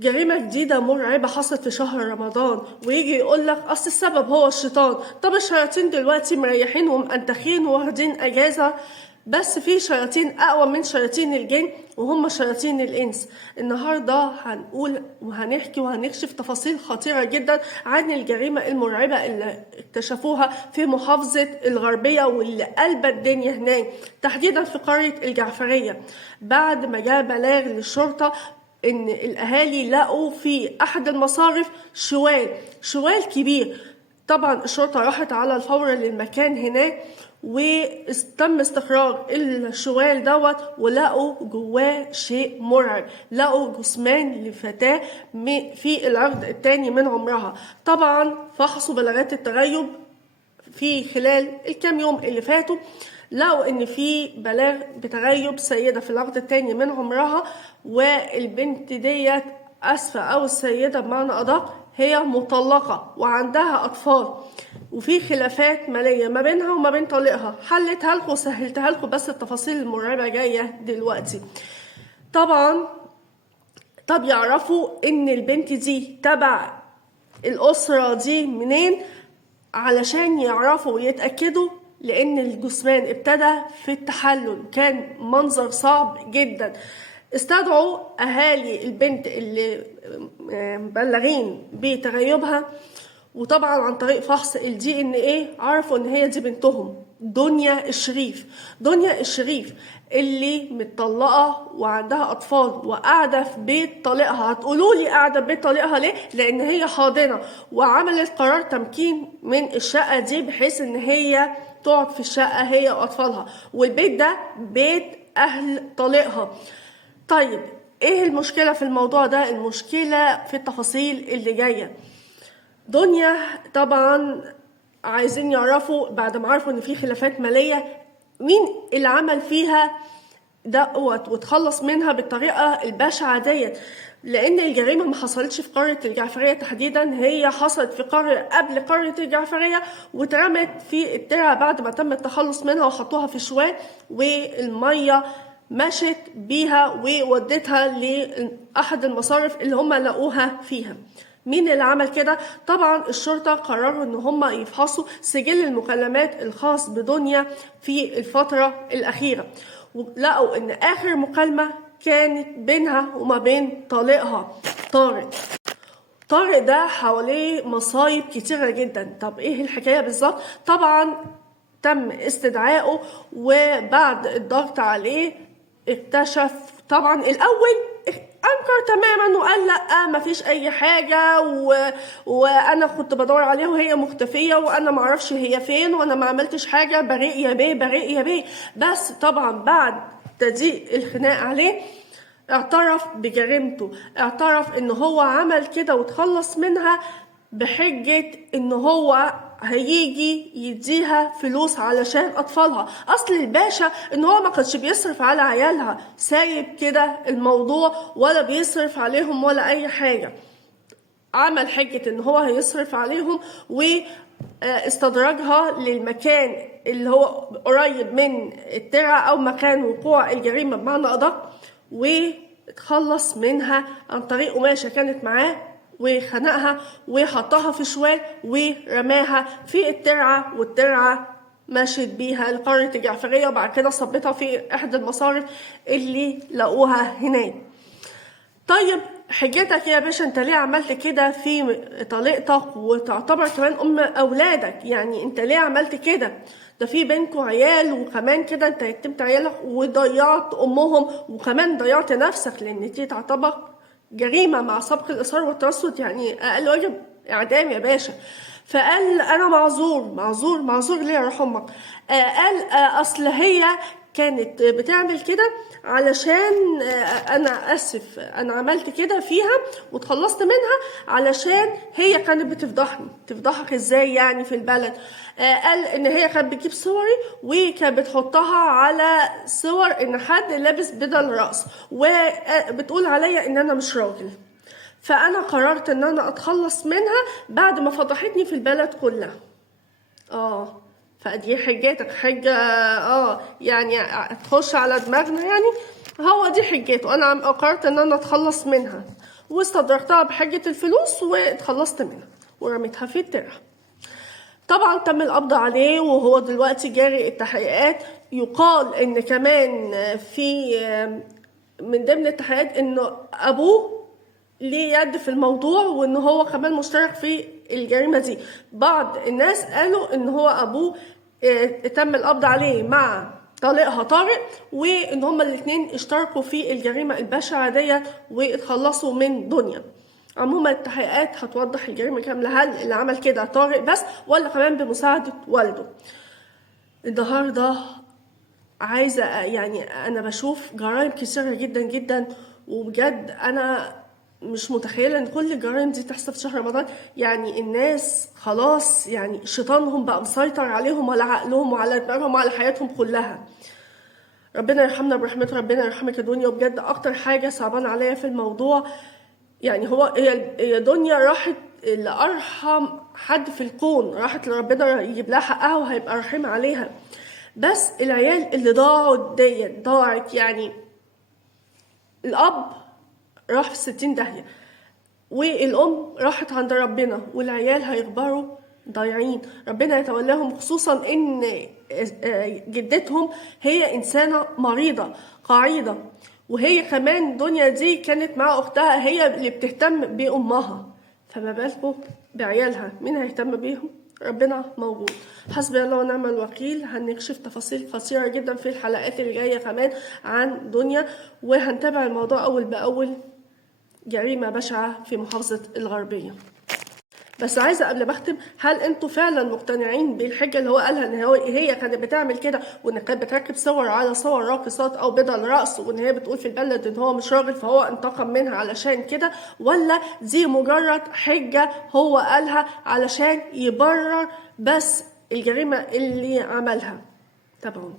جريمة جديدة مرعبة حصلت في شهر رمضان، ويجي يقول لك أصل السبب هو الشيطان. طب الشياطين دلوقتي مريحين ومأنتخين واخدين أجازة، بس في شياطين أقوى من شياطين الجن وهم شياطين الإنس. النهاردة هنقول وهنحكي وهنكشف تفاصيل خطيرة جدا عن الجريمة المرعبة اللي اكتشفوها في محافظة الغربية واللي قلبت الدنيا هناك، تحديدا في قرية الجعفرية، بعد ما جاء بلاغ للشرطة ان الاهالي لقوا في احد المصارف شوال كبير. طبعا الشرطة راحت على الفور للمكان هناك وتم استخراج الشوال دوت، ولقوا جواه شيء مرعب. لقوا جثمان لفتاة في العقد الثاني من عمرها. طبعا فحصوا بلاغات التغيب في خلال الكام يوم اللي فاتوا، لقوا ان في بلاغ بتغيب سيدة في العقد الثاني من عمرها، والبنت ديت اسفة او السيدة بمعنى ادق هي مطلقة وعندها اطفال، وفي خلافات مالية ما بينها وما بين طليقها. حلتها لكم وسهلتها لكم، بس التفاصيل المرعبة جاية دلوقتي. طب يعرفوا ان البنت دي تبع الاسرة دي منين؟ علشان يعرفوا ويتأكدوا، لأن الجثمان ابتدى في التحلل، كان منظر صعب جدا. استدعوا أهالي البنت اللي مبلغين بتغيبها، وطبعا عن طريق فحص الدي ان ايه عرفوا ان هي دي بنتهم دنيا الشريف اللي متطلقه وعندها اطفال وقاعده في بيت طليقها. هتقولوا لي قاعده في بيت طليقها ليه؟ لان هي حاضنه، وعملت قرار تمكين من الشقه دي بحيث ان هي تقعد في الشقه هي واطفالها، والبيت ده بيت اهل طليقها. طيب ايه المشكله في الموضوع ده؟ المشكله في التفاصيل اللي جايه. دنيا طبعا عايزين يعرفوا بعد ما عرفوا ان في خلافات مالية مين اللي عمل فيها دوت وتخلص منها بالطريقة البشعة ديت، لان الجريمة ما حصلتش في قرية الجعفرية تحديدا، هي حصلت في قرية قبل قرية الجعفرية واترمت في الترعة بعد ما تم التخلص منها وحطوها في شوال، والمية مشت بيها وودتها لأحد المصارف اللي هم لقوها فيها. مين اللي عمل كده؟ طبعا الشرطة قرروا ان هم يفحصوا سجل المكالمات الخاص بدنيا في الفترة الأخيرة، ولقوا ان آخر مكالمة كانت بينها وما بين طليقها طارق ده حواليه مصايب كتيرة جدا. طب ايه الحكاية بالظبط؟ طبعا تم استدعائه، وبعد الضغط عليه اكتشف طبعا الأول انكر تماما وقال لا مفيش اي حاجه وانا كنت بدور عليها وهي مختفيه وانا معرفش هي فين وانا ما عملتش حاجه، بريء يا بيه. بس طبعا بعد تضييق الخناق عليه اعترف بجريمته، اعترف ان هو عمل كده وتخلص منها بحجة ان هو هيجي يديها فلوس علشان اطفالها. اصل الباشا ان هو ما كانش بيصرف على عيالها، سايب كده الموضوع ولا بيصرف عليهم ولا اي حاجة. عمل حجة ان هو هيصرف عليهم واستدرجها للمكان اللي هو قريب من الترعة او مكان وقوع الجريمة بمعنى ادق، واتخلص منها عن طريق قماشة كانت معاه وخنقها وحطها في شوال ورماها في الترعة، والترعة مشت بيها لقرية الجعفرية، وبعد كده صبتها في احدى المصارف اللي لقوها هناك. طيب حجتك يا باشا، انت ليه عملت كده في طليقتك وتعتبر كمان ام اولادك؟ يعني انت ليه عملت كده؟ ده في بينكوا عيال، وكمان كده انت يتمت عيالك وضيعت امهم وكمان ضيعت نفسك، لان دي تعتبر جريمة مع سبق الإصرار والترصد، يعني أقل واجب إعدام يا باشا. فقال أنا معذور ليه يا روح أمك؟ قال أصل هي كانت بتعمل كده علشان أنا أسف أنا عملت كده فيها وتخلصت منها علشان هي كانت بتفضحني. تفضحك إزاي يعني في البلد؟ قال إن هي كانت بتجيب صوري وكانت بتحطها على صور إن حد لابس بدل رأس وبتقول عليا إن أنا مش راجل، فأنا قررت إن أنا أتخلص منها بعد ما فضحتني في البلد كلها. فدي حجتك حجة يعني تخش على دماغنا، يعني هو دي حجته. انا قررت ان انا اتخلص منها واستدركتها بحجة الفلوس واتخلصت منها ورميتها في الترعة. طبعا تم القبض عليه وهو دلوقتي جاري التحقيقات. يقال ان كمان في من ضمن التحقيقات انه ابوه ليه يد في الموضوع وان هو كمان مشترك في الجريمة دي. بعض الناس قالوا ان هو ابوه تم القبض عليه مع طليقها طارق وان هما الاتنين اشتركوا في الجريمة البشعة ديت واتخلصوا من دنيا. عموما التحقيقات هتوضح الجريمة كاملة، هل اللي عمل كده طارق بس ولا كمان بمساعدة والده. النهاردة عايزة يعني أنا بشوف جرائم كثيرة جدا جدا، وبجد أنا مش متخيلة إن كل الجرائم دي تحصل في شهر رمضان. يعني الناس خلاص يعني شيطانهم بقى مسيطر عليهم وعلى عقلهم وعلى دماغهم وعلى حياتهم كلها. ربنا يرحمنا برحمته، ربنا يرحمك يا دنيا. وبجد أكتر حاجة صعبان عليا في الموضوع يعني هي دنيا راحت لأرحم حد في الكون، راحت لربنا يجيب لها حقها وهيبقى رحيم عليها. بس العيال اللي ضاعت يعني الأب راح في 60 داهية والأم راحت عند ربنا والعيال هيكبروا ضايعين. ربنا يتولاهم، خصوصا إن جدتهم هي إنسانة مريضة قاعدة، وهي كمان دنيا دي كانت مع أختها هي اللي بتهتم بأمها، فما بالكم بعيالها مين هيهتم بيهم؟ ربنا موجود. حسبي الله ونعم الوكيل. هنكشف تفاصيل قصيرة جدا في الحلقات اللي جاية كمان عن دنيا، وهنتابع الموضوع أول بأول. جريمة بشعة في محافظة الغربية. بس عايزة قبل ما اختم، هل انتوا فعلا مقتنعين بالحجة اللي هو قالها ان هي كانت بتعمل كده وان كانت بتركب صور على صور راقصات او بدل رقص وان هي بتقول في البلد ان هو مش راجل فهو انتقم منها علشان كده، ولا دي مجرد حجة هو قالها علشان يبرر بس الجريمة اللي عملها؟ تابعوني.